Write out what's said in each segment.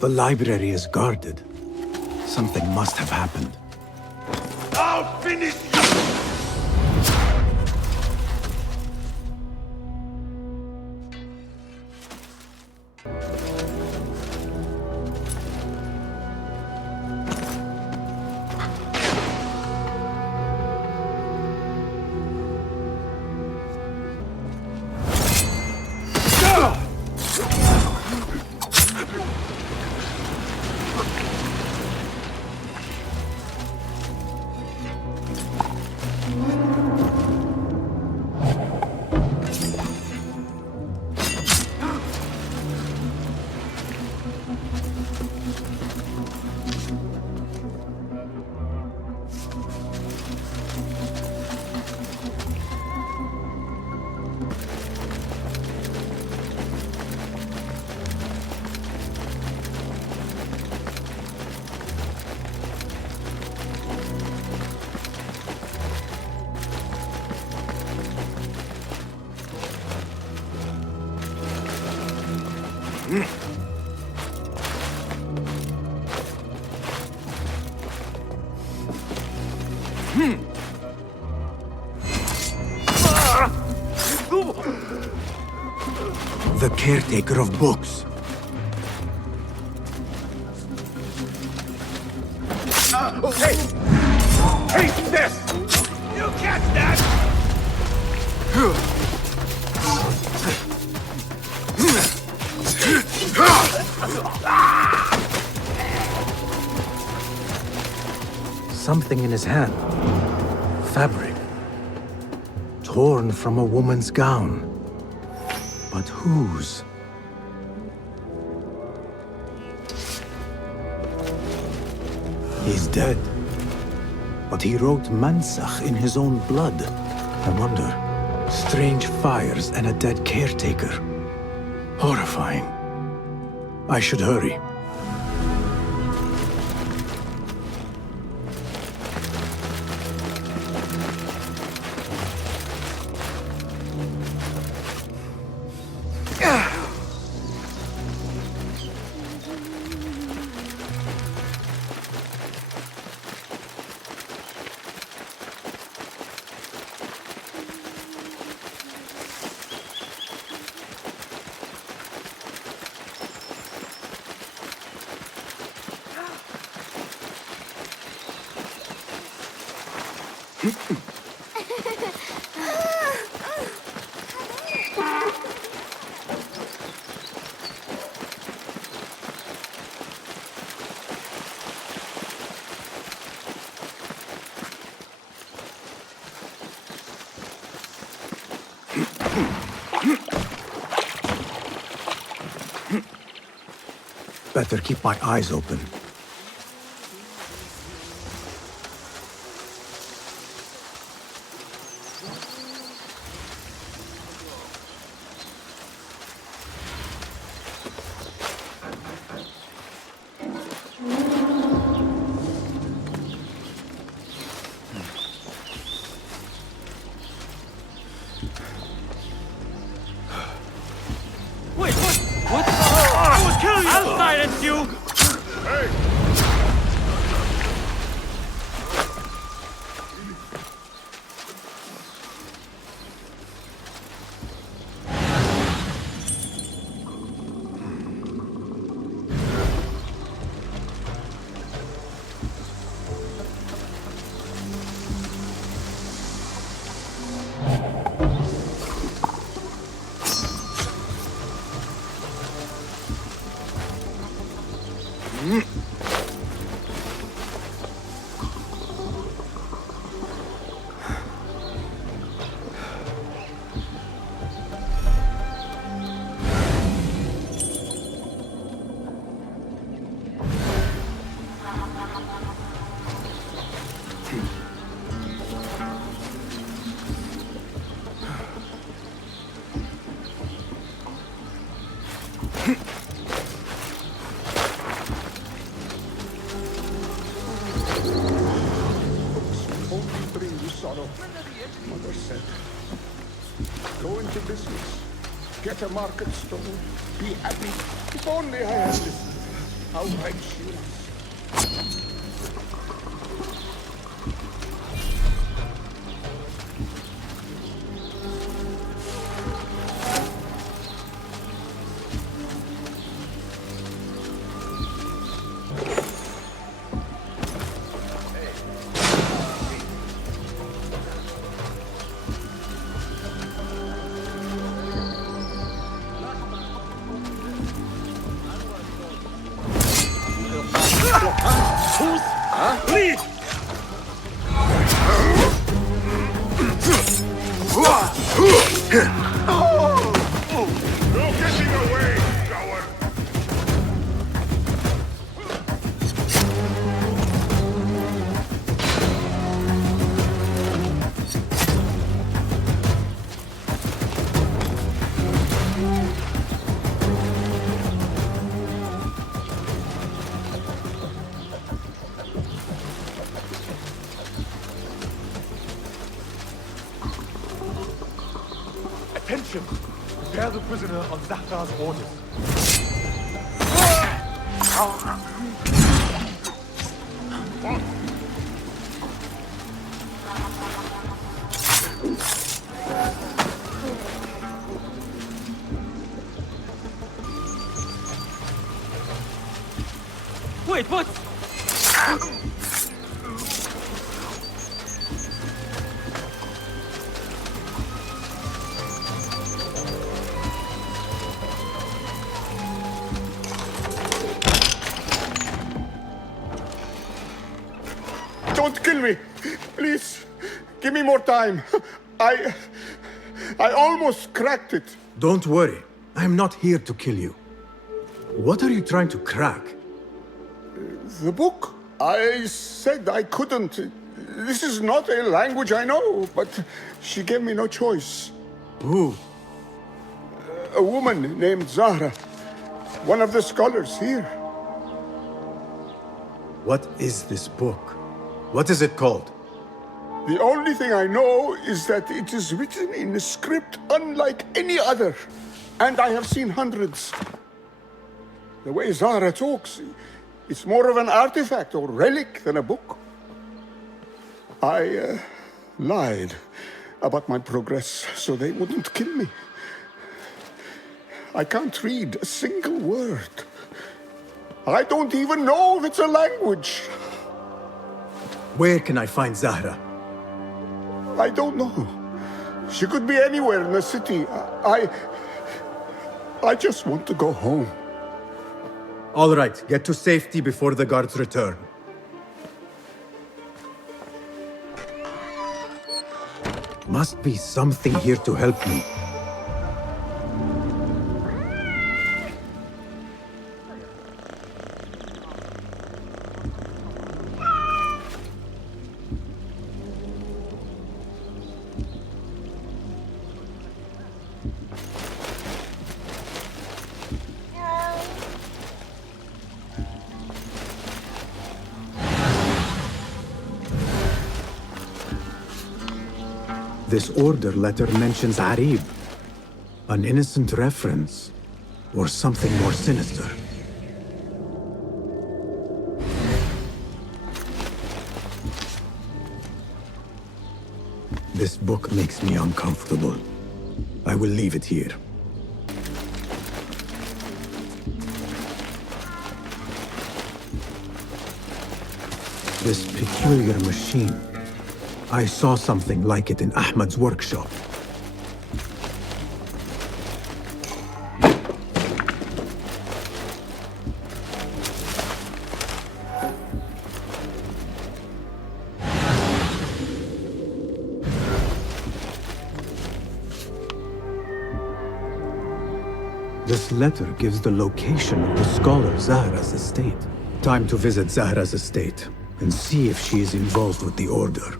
The library is guarded. Something must have happened. I'll finish you! The caretaker of books. Hey! Take this! You catch that? Something in his hand. Fabric. Torn from a woman's gown. But whose? He's dead. But he wrote Mansach in his own blood. I wonder. Strange fires and a dead caretaker. Horrifying. I should hurry. Better keep my eyes open. Wait, what? I will kill you! I'll silence you! Mother said, go into business, get a market stall, be happy. If only I had listened. How right she is. Lead! No getting away, coward! Attention! Bear the prisoner on Zahra's orders. Wait, what? Don't kill me! Please, give me more time. I almost cracked it. Don't worry. I'm not here to kill you. What are you trying to crack? The book? I said I couldn't. This is not a language I know, but she gave me no choice. Who? A woman named Zahra. One of the scholars here. What is this book? What is it called? The only thing I know is that it is written in a script unlike any other. And I have seen hundreds. The way Zahra talks, it's more of an artifact or relic than a book. I lied about my progress so they wouldn't kill me. I can't read a single word. I don't even know if it's a language. Where can I find Zahra? I don't know. She could be anywhere in the city. I just want to go home. All right, get to safety before the guards return. Must be something here to help me. This order letter mentions Arib. An innocent reference. Or something more sinister. This book makes me uncomfortable. I will leave it here. This peculiar machine. I saw something like it in Ahmad's workshop. This letter gives the location of the scholar Zahra's estate. Time to visit Zahra's estate and see if she is involved with the order.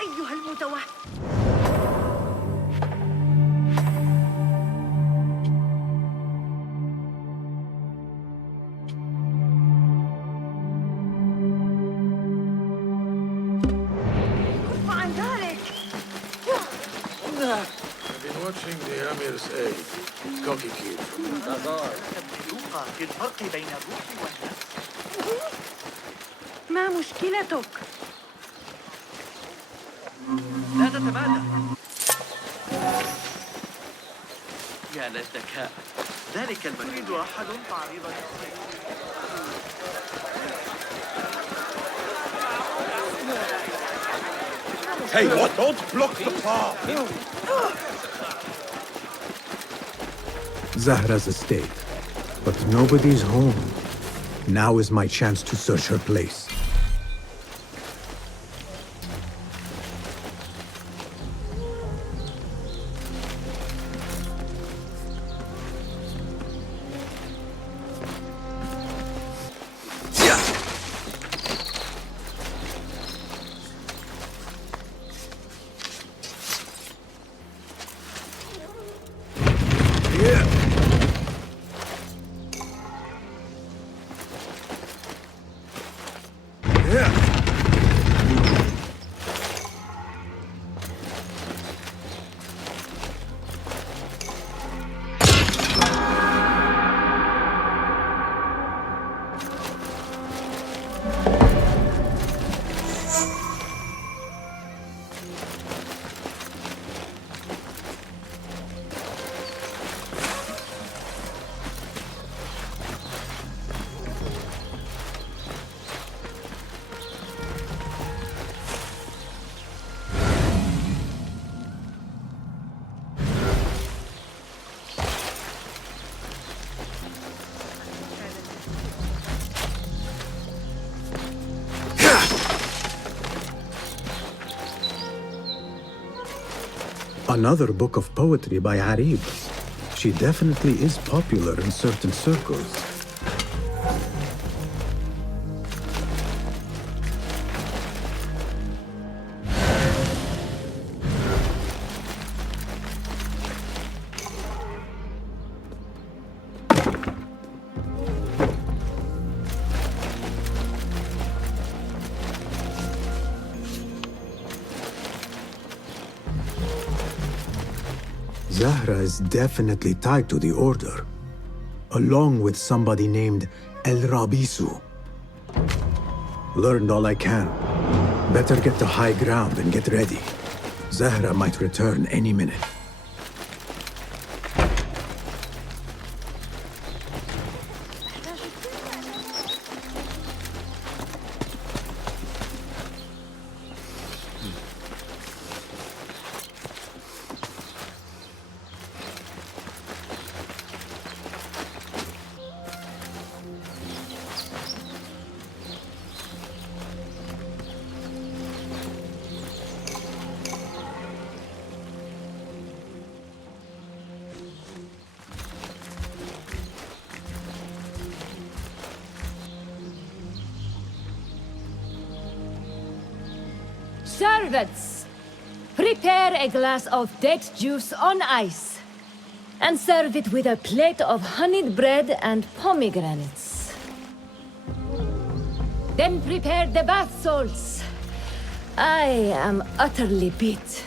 أيها المتوحد. Watching the Amir's aid. Cocky kid. تبدوك في الفرق بين الروح والنفس. ما مشكلتك؟ لا تتمادى. يا للذكاء. ذلك المريض أحد تعريض الصيف. Hey, what? Don't block the path! Zahra's estate. But nobody's home. Now is my chance to search her place. Another book of poetry by Arib. She definitely is popular in certain circles. Zahra is definitely tied to the Order, along with somebody named El Rabisu. Learned all I can. Better get to high ground and get ready. Zahra might return any minute. Servants, prepare a glass of date juice on ice and serve it with a plate of honeyed bread and pomegranates. Then prepare the bath salts. I am utterly beat.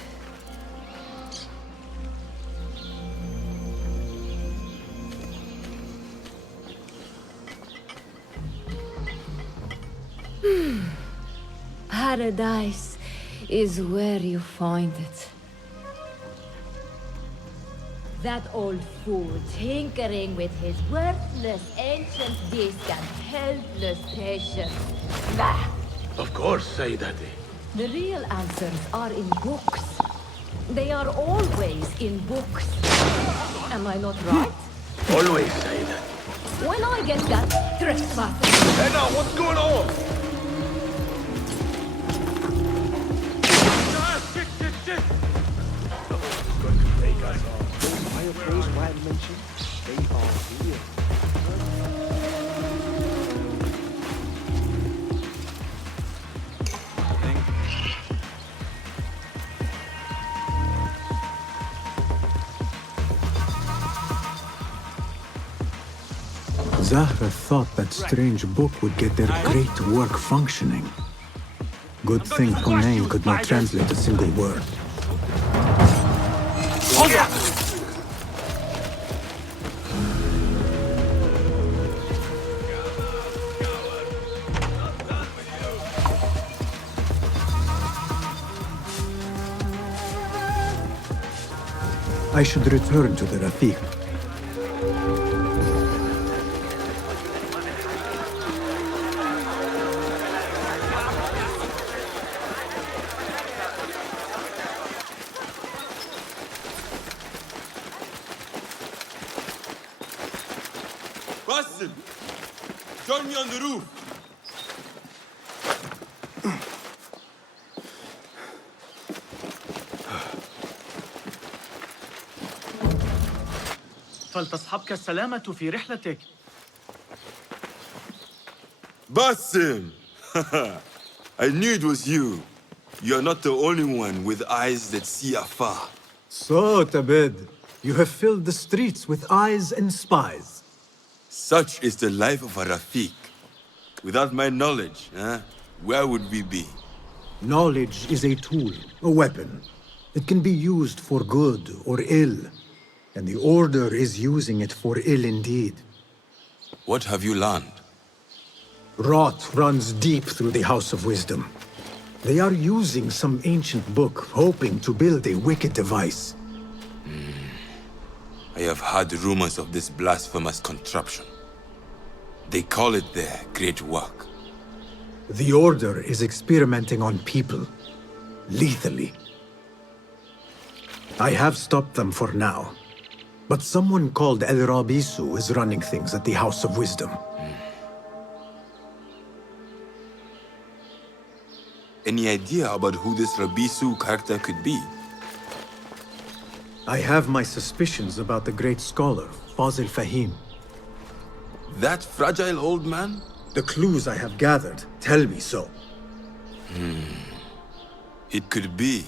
Paradise is where you find it. That old fool tinkering with his worthless ancient disc and helpless patience. Bah! Of course, Sayyidati. The real answers are in books. They are always in books. Am I not right? Always Sayyidati. When I get that trespass. Hey now, what's going on? Those wild mentioned, they are here. Zahra thought that strange book would get their great work functioning. Good thing Hunayn could not translate a single word. Hold up! I should return to the Rafiq. Basim! Join me on the roof! فلتصحبك السلامة في رحلتك. Basim! I knew it was you. You're not the only one with eyes that see afar. So, Tabid, you have filled the streets with eyes and spies. Such is the life of a Rafiq. Without my knowledge, where would we be? Knowledge is a tool, a weapon. It can be used for good or ill. And the Order is using it for ill indeed. What have you learned? Rot runs deep through the House of Wisdom. They are using some ancient book, hoping to build a wicked device. I have heard rumors of this blasphemous contraption. They call it their great work. The Order is experimenting on people, lethally. I have stopped them for now. But someone called Rabisu is running things at the House of Wisdom. Any idea about who this Rabisu character could be? I have my suspicions about the great scholar, FAZIL Fahim. That fragile old man? The clues I have gathered tell me so. It could be.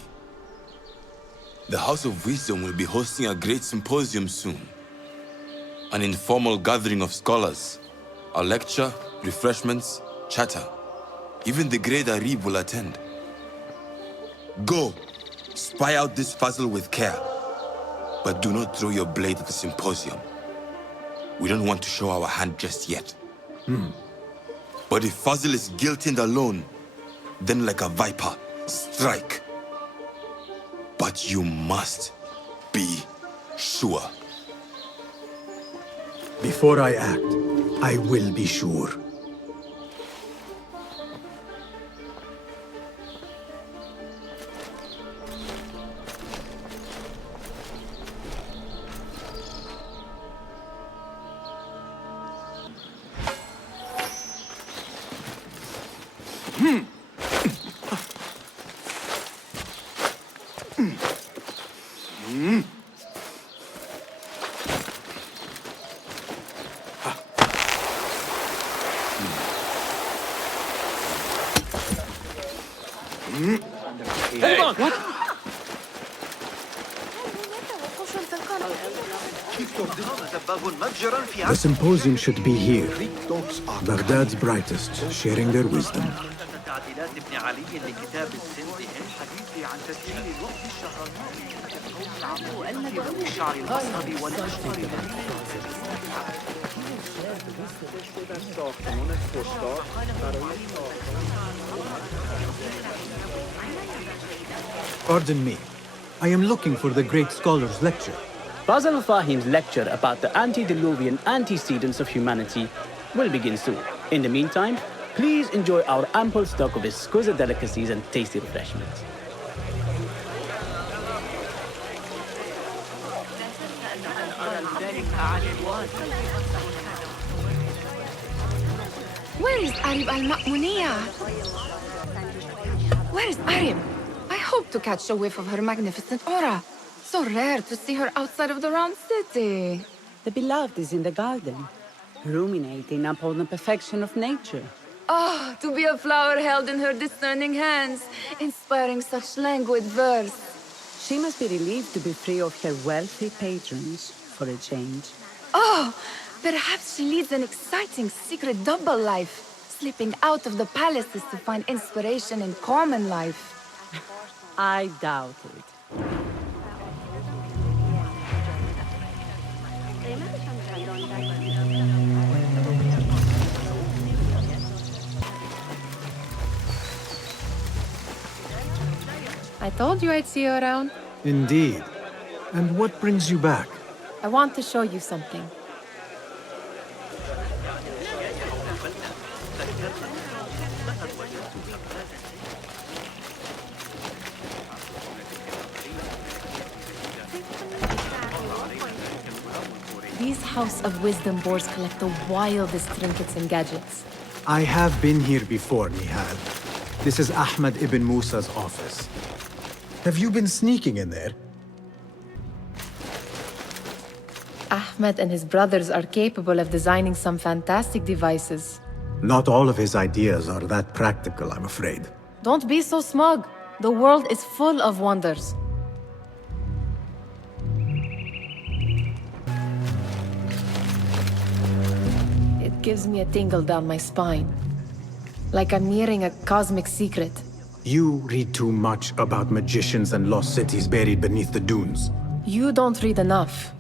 The House of Wisdom will be hosting a great symposium soon. An informal gathering of scholars. A lecture, refreshments, chatter. Even the great Arib will attend. Go, spy out this FAZIL with care. But do not throw your blade at the symposium. We don't want to show our hand just yet. But if FAZIL is guilty and alone, then like a viper, strike. But you must be sure. Before I act, I will be sure. The symposium should be here. Baghdad's brightest, sharing their wisdom. Pardon me. I am looking for the great scholar's lecture. Basim Fahim's lecture about the antediluvian antecedents of humanity will begin soon. In the meantime, please enjoy our ample stock of exquisite delicacies and tasty refreshments. Where is Arib al-Ma'muniyya? Where is Arib? I hope to catch a whiff of her magnificent aura. So rare to see her outside of the round city. The beloved is in the garden, ruminating upon the perfection of nature. Ah, to be a flower held in her discerning hands, inspiring such languid verse. She must be relieved to be free of her wealthy patrons, for a change. Oh, perhaps she leads an exciting secret double life, slipping out of the palaces to find inspiration in common life. I doubt it. I told you I'd see you around. Indeed. And what brings you back? I want to show you something. These House of Wisdom boards collect the wildest trinkets and gadgets. I have been here before, Nihal. This is Ahmed ibn Musa's office. Have you been sneaking in there? Ahmed and his brothers are capable of designing some fantastic devices. Not all of his ideas are that practical, I'm afraid. Don't be so smug. The world is full of wonders. It gives me a tingle down my spine. Like I'm nearing a cosmic secret. You read too much about magicians and lost cities buried beneath the dunes. You don't read enough.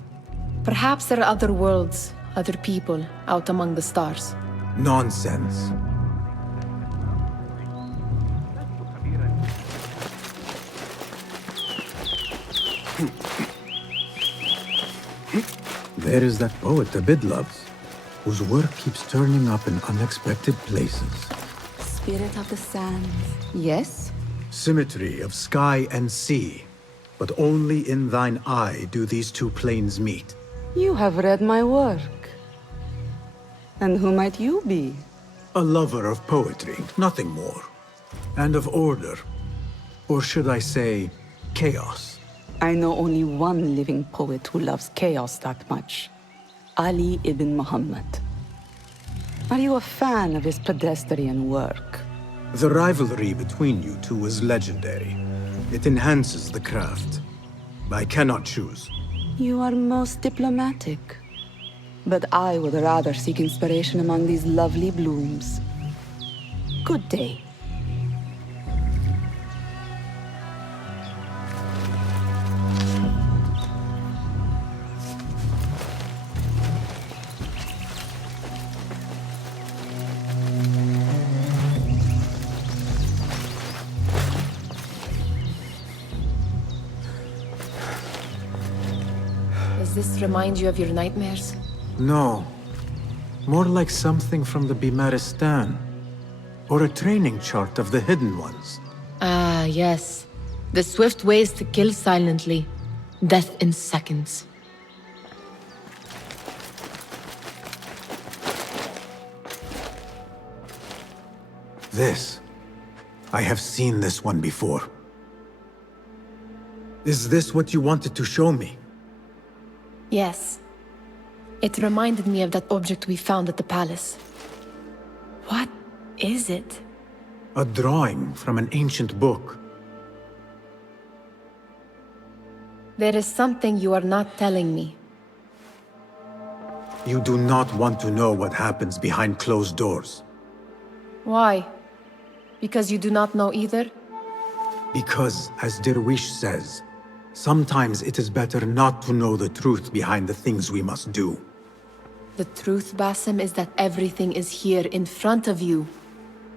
Perhaps there are other worlds, other people, out among the stars. Nonsense. There is that poet Abid loves, whose work keeps turning up in unexpected places. Spirit of the sands. Yes? Symmetry of sky and sea, but only in thine eye do these two planes meet. You have read my work. And who might you be? A lover of poetry, nothing more. And of order. Or should I say, chaos. I know only one living poet who loves chaos that much. Ali ibn Muhammad. Are you a fan of his pedestrian work? The rivalry between you two is legendary. It enhances the craft. I cannot choose. You are most diplomatic. But I would rather seek inspiration among these lovely blooms. Good day. Does this remind you of your nightmares? No. More like something from the Bimaristan. Or a training chart of the Hidden Ones. Ah, yes. The swift ways to kill silently. Death in seconds. This. I have seen this one before. Is this what you wanted to show me? Yes. It reminded me of that object we found at the palace. What is it? A drawing from an ancient book. There is something you are not telling me. You do not want to know what happens behind closed doors. Why? Because you do not know either? Because, as Derwish says, sometimes it is better not to know the truth behind the things we must do. The truth, Basim, is that everything is here in front of you.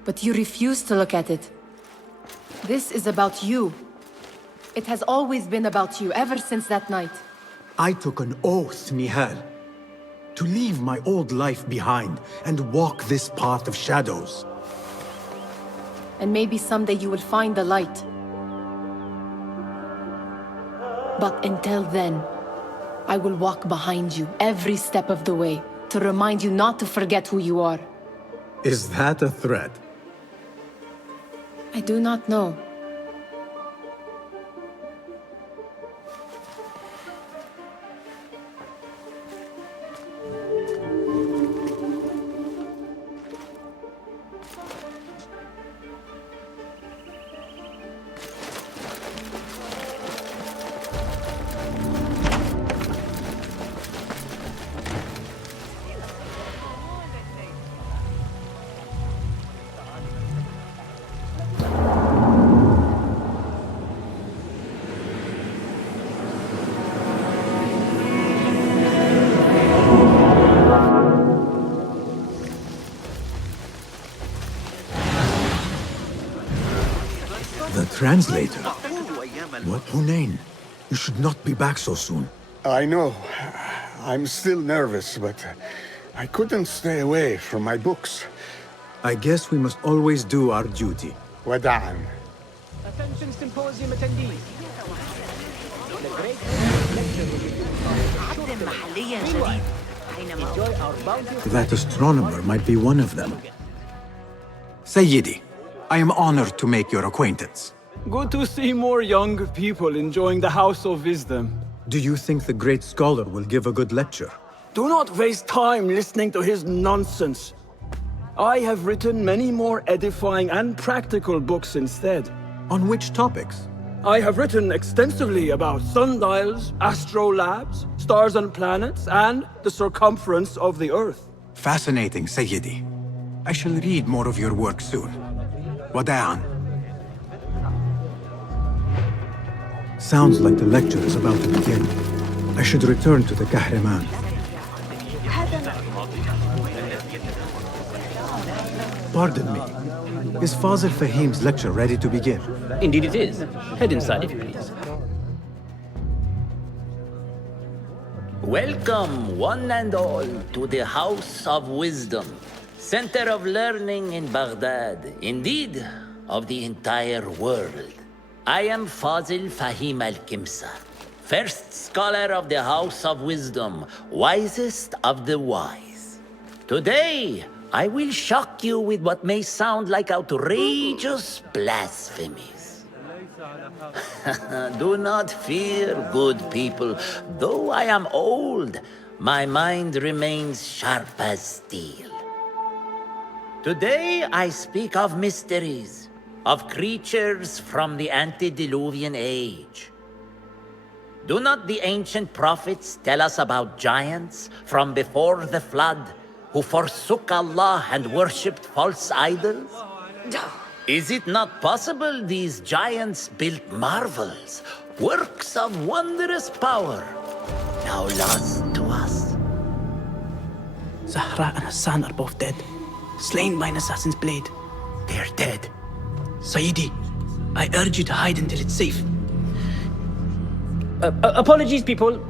But you refuse to look at it. This is about you. It has always been about you, ever since that night. I took an oath, Nihal, to leave my old life behind and walk this path of shadows. And maybe someday you will find the light. But until then, I will walk behind you every step of the way to remind you not to forget who you are. Is that a threat? I do not know. The translator? What Hunain? You should not be back so soon. I know. I'm still nervous, but I couldn't stay away from my books. I guess we must always do our duty. Wada'an. Attention symposium attendees. The great enjoy our bounteous That astronomer might be one of them. Sayyidi, I am honored to make your acquaintance. Good to see more young people enjoying the House of Wisdom. Do you think the great scholar will give a good lecture? Do not waste time listening to his nonsense. I have written many more edifying and practical books instead. On which topics? I have written extensively about sundials, astrolabes, stars and planets, and the circumference of the Earth. Fascinating, Sayyidi. I shall read more of your work soon. Wada'an. Sounds like the lecture is about to begin. I should return to the Kahraman. Pardon me. Is Fazil Fahim's lecture ready to begin? Indeed it is. Head inside if you please. Welcome, one and all, to the House of Wisdom, center of learning in Baghdad, indeed, of the entire world. I am Fazil Fahim al-Kimsa, first scholar of the House of Wisdom, wisest of the wise. Today, I will shock you with what may sound like outrageous blasphemies. Do not fear, good people. Though I am old, my mind remains sharp as steel. Today I speak of mysteries, of creatures from the antediluvian age. Do not the ancient prophets tell us about giants from before the flood who forsook Allah and worshipped false idols? Is it not possible these giants built marvels, works of wondrous power, now lost to us? Zahra and Hassan are both dead, slain by an assassin's blade. They're dead. Sayyidi, I urge you to hide until it's safe. Apologies, people,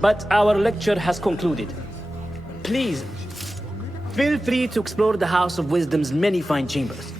but our lecture has concluded. Please, feel free to explore the House of Wisdom's many fine chambers.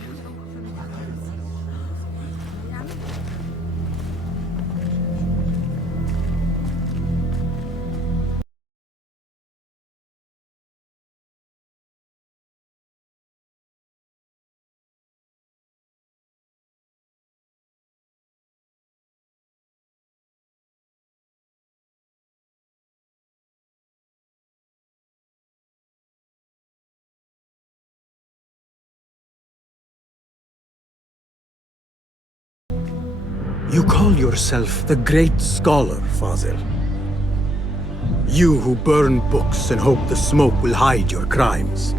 You call yourself the great scholar, Fazil. You who burn books and hope the smoke will hide your crimes.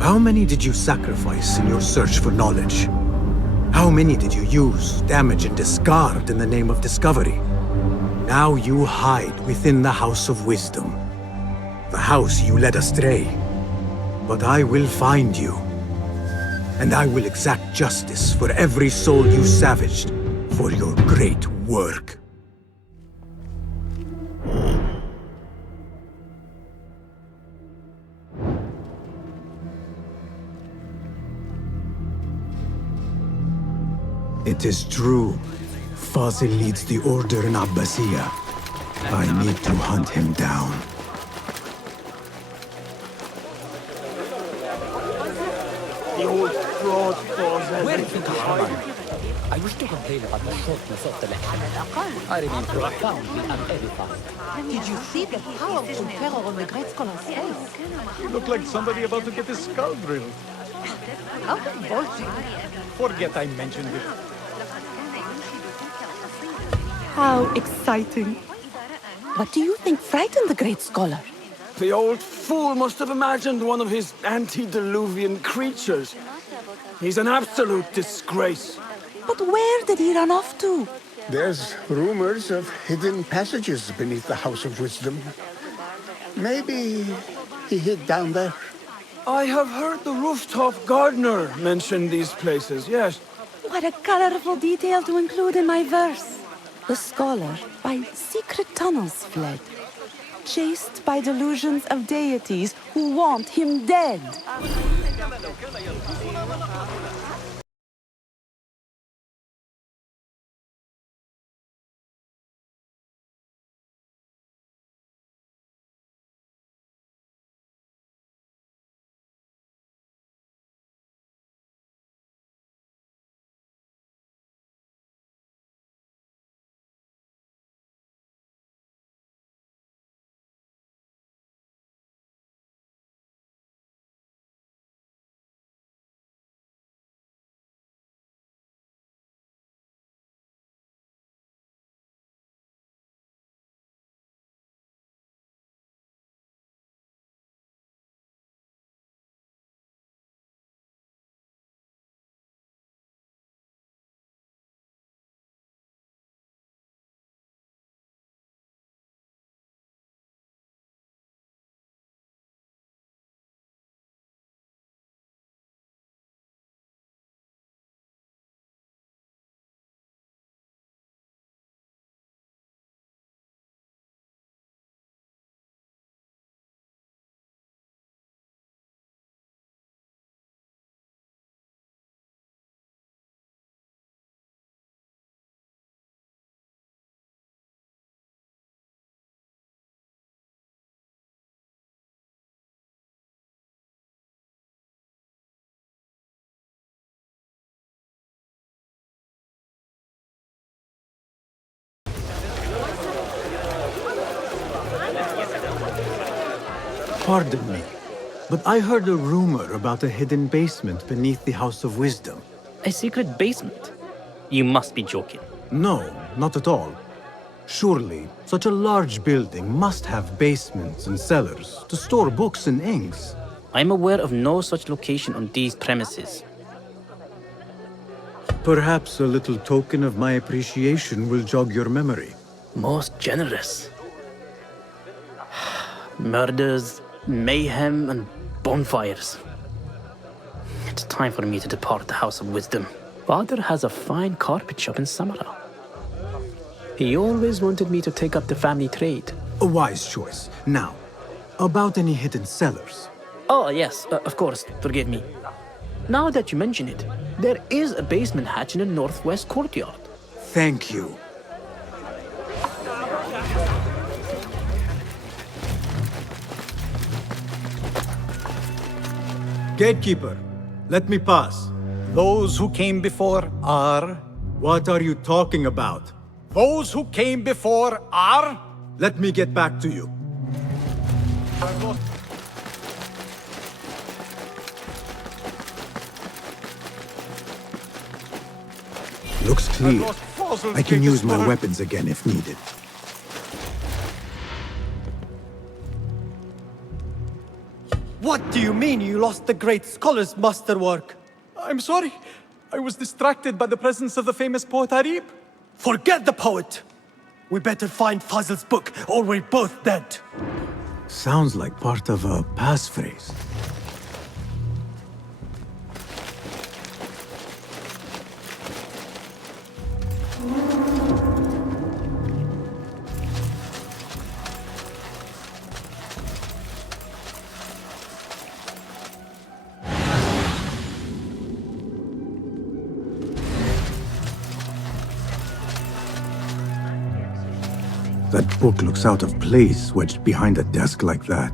How many did you sacrifice in your search for knowledge? How many did you use, damage, and discard in the name of discovery? Now you hide within the House of Wisdom. The house you led astray. But I will find you. And I will exact justice for every soul you savaged for your great work. It is true. Fazil leads the order in Abbasiyah. I need to hunt him down. The old fraud Fazil. Where did you hide? I wish to complain about the shortness of the lecture. I remain profoundly unedified. Did you see the powerful terror on the great scholar's face? You look like somebody about to get his skull drilled. How revolting. Forget I mentioned it. How exciting. What do you think frightened the great scholar? The old fool must have imagined one of his antediluvian creatures. He's an absolute disgrace. But where did he run off to? There's rumors of hidden passages beneath the House of Wisdom. Maybe he hid down there. I have heard the rooftop gardener mention these places, yes. What a colorful detail to include in my verse. The scholar by secret tunnels fled, chased by delusions of deities who want him dead. Pardon me, but I heard a rumor about a hidden basement beneath the House of Wisdom. A secret basement? You must be joking. No, not at all. Surely, such a large building must have basements and cellars to store books and inks. I'm aware of no such location on these premises. Perhaps a little token of my appreciation will jog your memory. Most generous. Murders, mayhem, and bonfires. It's time for me to depart the House of Wisdom. Father has a fine carpet shop in Samara. He always wanted me to take up the family trade. A wise choice. Now, about any hidden cellars. Oh, yes, of course, forgive me. Now that you mention it, there is a basement hatch in the northwest courtyard. Thank you. Gatekeeper, let me pass. Those who came before are... What are you talking about? Those who came before are... Let me get back to you. Looks clear. I can use my weapons again if needed. What do you mean you lost the great scholar's masterwork? I'm sorry. I was distracted by the presence of the famous poet Arib. Forget the poet! We better find Fazil's book, or we're both dead. Sounds like part of a passphrase. That book looks out of place wedged behind a desk like that.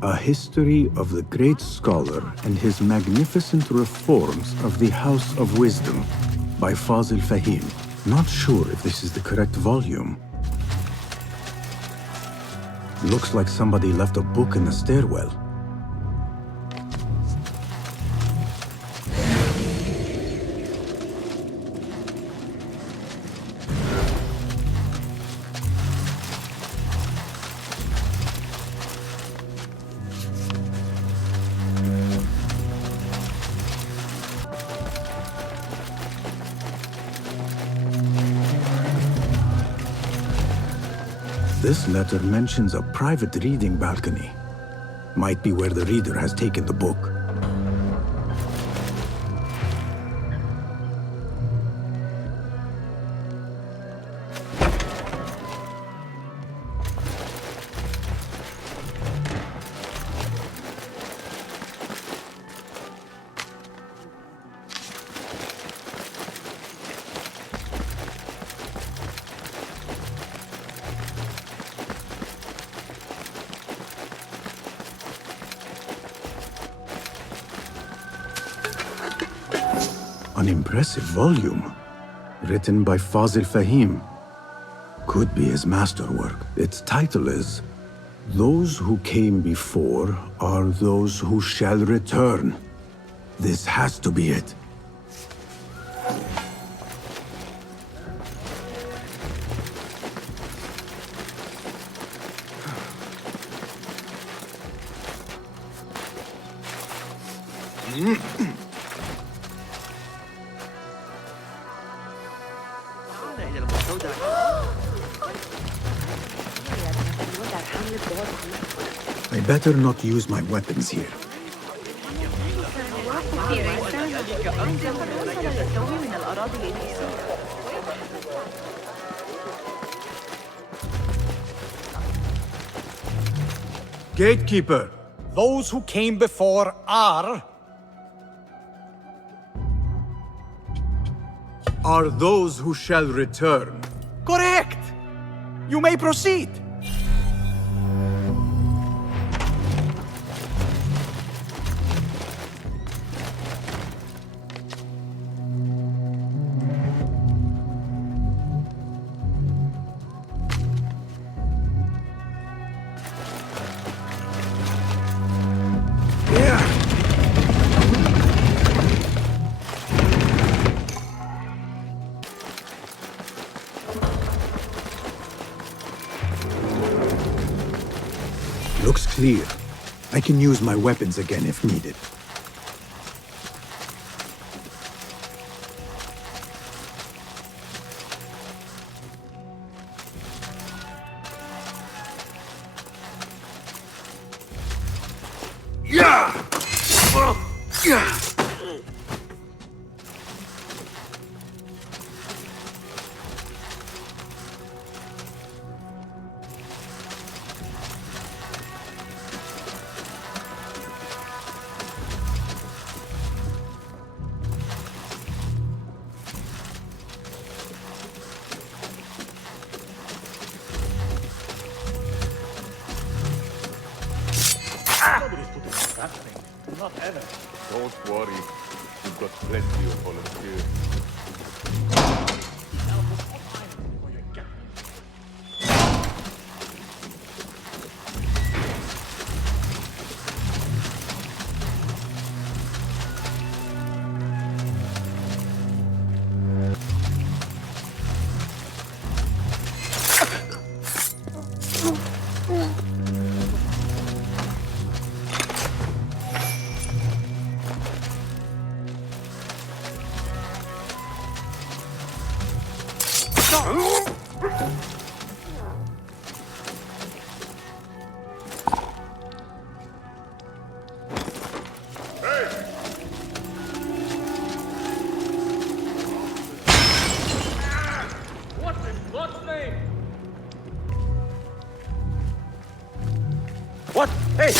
A history of the great scholar and his magnificent reforms of the House of Wisdom by FAZIL Fahim. Not sure if this is the correct volume. Looks like somebody left a book in the stairwell. This letter mentions a private reading balcony. Might be where the reader has taken the book. An impressive volume. Written by Fazil Fahim. Could be his masterwork. Its title is Those Who Came Before Are Those Who Shall Return. This has to be it. I better not use my weapons here. Gatekeeper, those who came before are those who shall return. Correct! You may proceed. Looks clear. I can use my weapons again if needed. Not ever. Don't worry. We've got plenty of volunteers. What? Hey!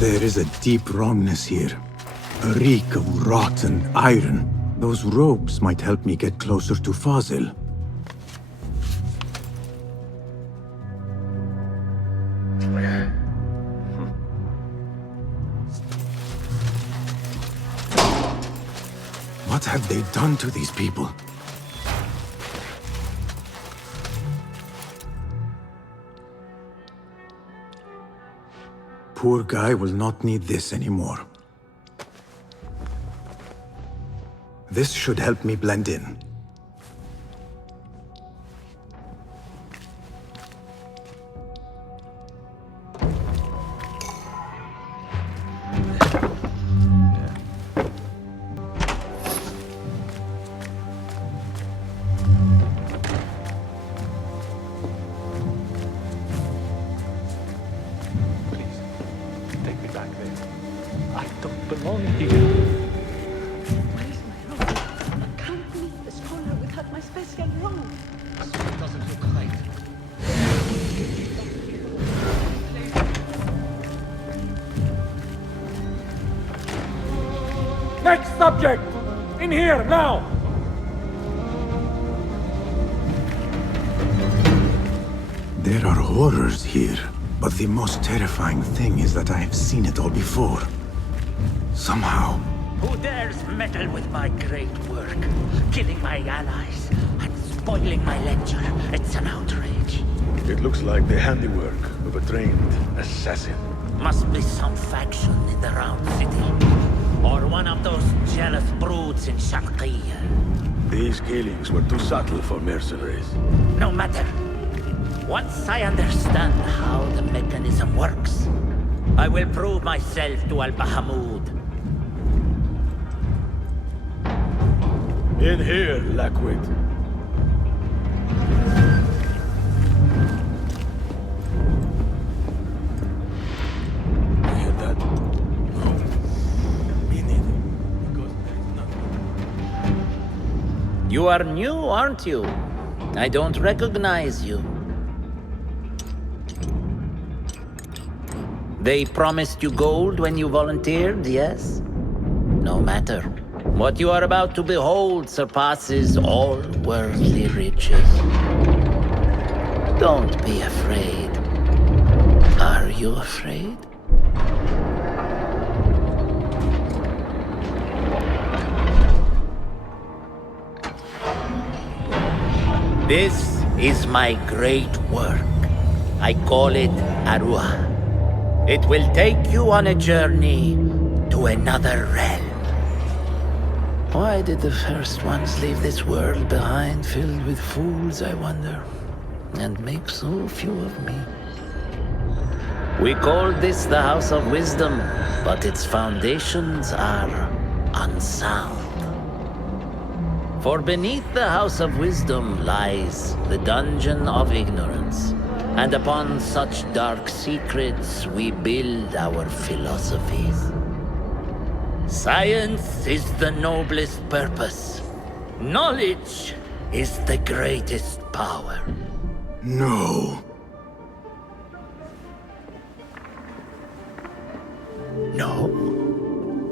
There is a deep wrongness here. A reek of rotten iron. Those robes might help me get closer to Fazil. What have they done to these people? Poor guy will not need this anymore. This should help me blend in. Take me back there. don't belong here. Where is my robe? I can't meet the scholar without my special robe. It doesn't look right. Next subject! In here, now! There are horrors here, but the most terrifying thing is that I have seen it all before. Somehow. Who dares meddle with my great work? Killing my allies and spoiling my lecture. It's an outrage. It looks like the handiwork of a trained assassin. Must be some faction in the Round City. Or one of those jealous broods in Sharqiyya. These killings were too subtle for mercenaries. No matter. Once I understand how the mechanism works, I will prove myself to Al-Bahamud. In here, Lackwit. You hear that? No. Me neither. Because there is nothing. You are new, aren't you? I don't recognize you. They promised you gold when you volunteered, yes? No matter. What you are about to behold surpasses all worldly riches. Don't be afraid. Are you afraid? This is my great work. I call it Arua. It will take you on a journey to another realm. Why did the first ones leave this world behind filled with fools, I wonder, and make so few of me? We called this the House of Wisdom, but its foundations are unsound. For beneath the House of Wisdom lies the Dungeon of Ignorance, and upon such dark secrets we build our philosophies. Science is the noblest purpose. Knowledge is the greatest power. No. No?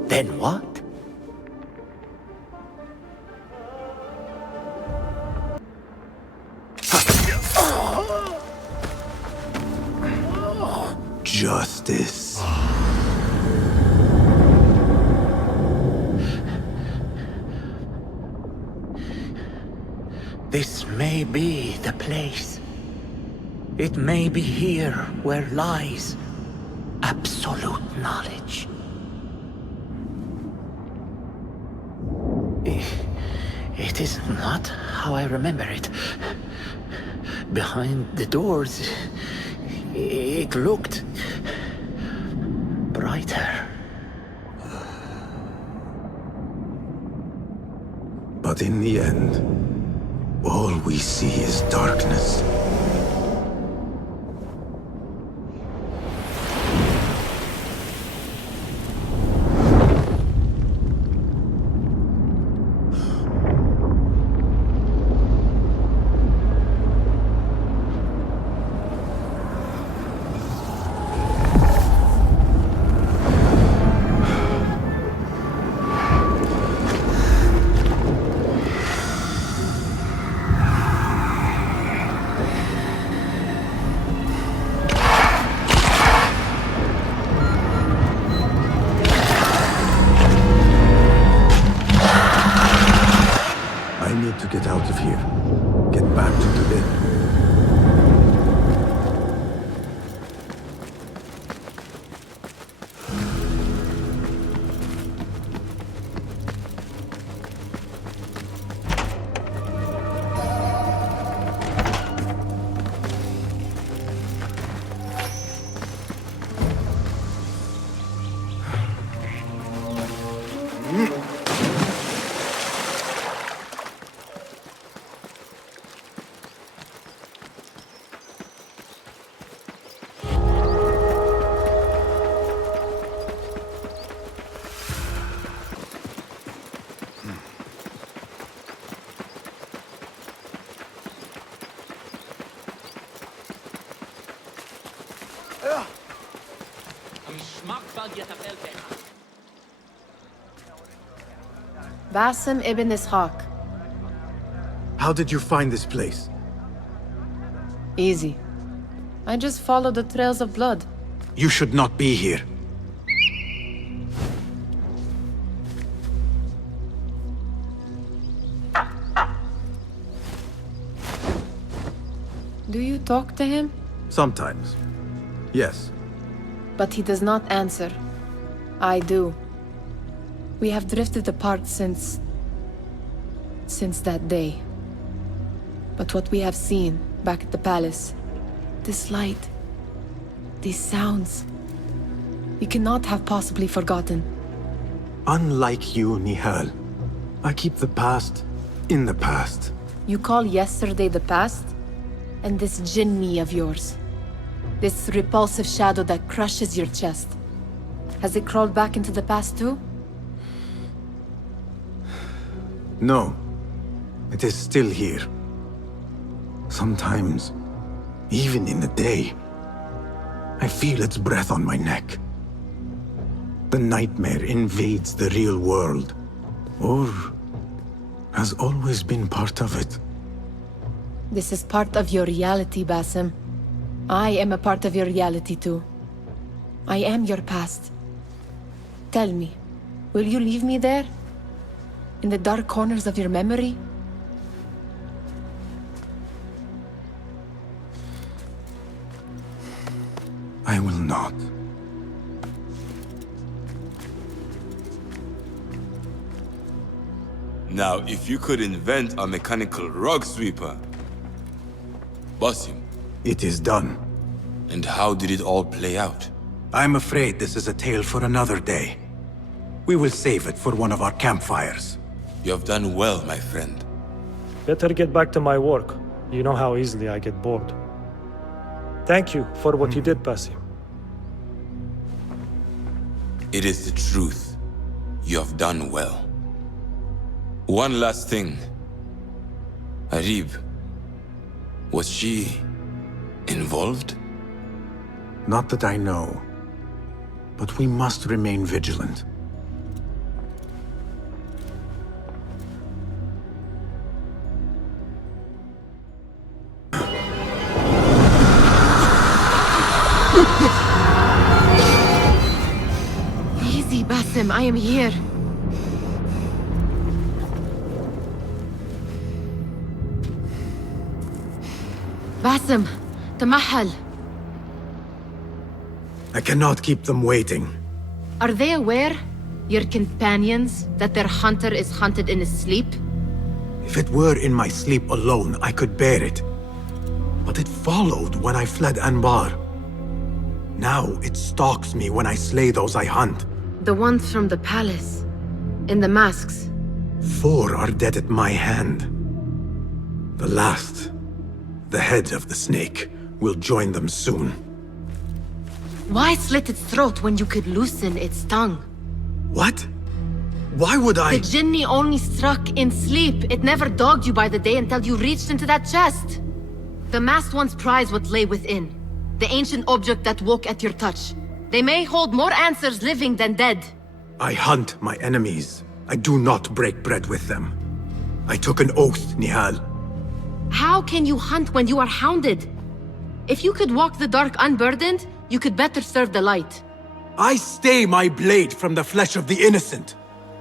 Then what? Justice. This may be the place. It may be here where lies absolute knowledge. It is not how I remember it. Behind the doors, it looked brighter. But in the end, all we see is darkness. Basim ibn Ishaq. How did you find this place? Easy. I just followed the trails of blood. You should not be here. Do you talk to him? Sometimes. Yes. But he does not answer. I do. We have drifted apart since that day. But what we have seen back at the palace, this light, these sounds, we cannot have possibly forgotten. Unlike you, Nihal, I keep the past in the past. You call yesterday the past? And this jinni of yours, this repulsive shadow that crushes your chest, has it crawled back into the past too? No. It is still here. Sometimes, even in the day, I feel its breath on my neck. The nightmare invades the real world, or has always been part of it. This is part of your reality, Basim. I am a part of your reality too. I am your past. Tell me, will you leave me there? In the dark corners of your memory? I will not. Now, if you could invent a mechanical rug sweeper. Basim. It is done. And how did it all play out? I'm afraid this is a tale for another day. We will save it for one of our campfires. You have done well, my friend. Better get back to my work. You know how easily I get bored. Thank you for what you did, Basim. It is the truth. You have done well. One last thing. Arib, was she involved? Not that I know. But we must remain vigilant. Easy, Basim, I am here. Basim, Tamahal. I cannot keep them waiting. Are they aware, your companions, that their hunter is hunted in his sleep? If it were in my sleep alone, I could bear it. But it followed when I fled Anbar. Now it stalks me when I slay those I hunt. The ones from the palace, in the masks. 4 are dead at my hand. The last, the head of the snake, will join them soon. Why slit its throat when you could loosen its tongue? What? Why would I? The jinni only struck in sleep. It never dogged you by the day until you reached into that chest. The masked ones prize what lay within. The ancient object that woke at your touch. They may hold more answers living than dead. I hunt my enemies. I do not break bread with them. I took an oath, Nihal. How can you hunt when you are hounded? If you could walk the dark unburdened, you could better serve the light. I stay my blade from the flesh of the innocent,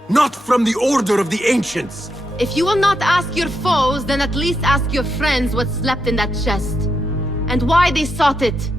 not from the order of the ancients. If you will not ask your foes, then at least ask your friends what slept in that chest. And why they sought it.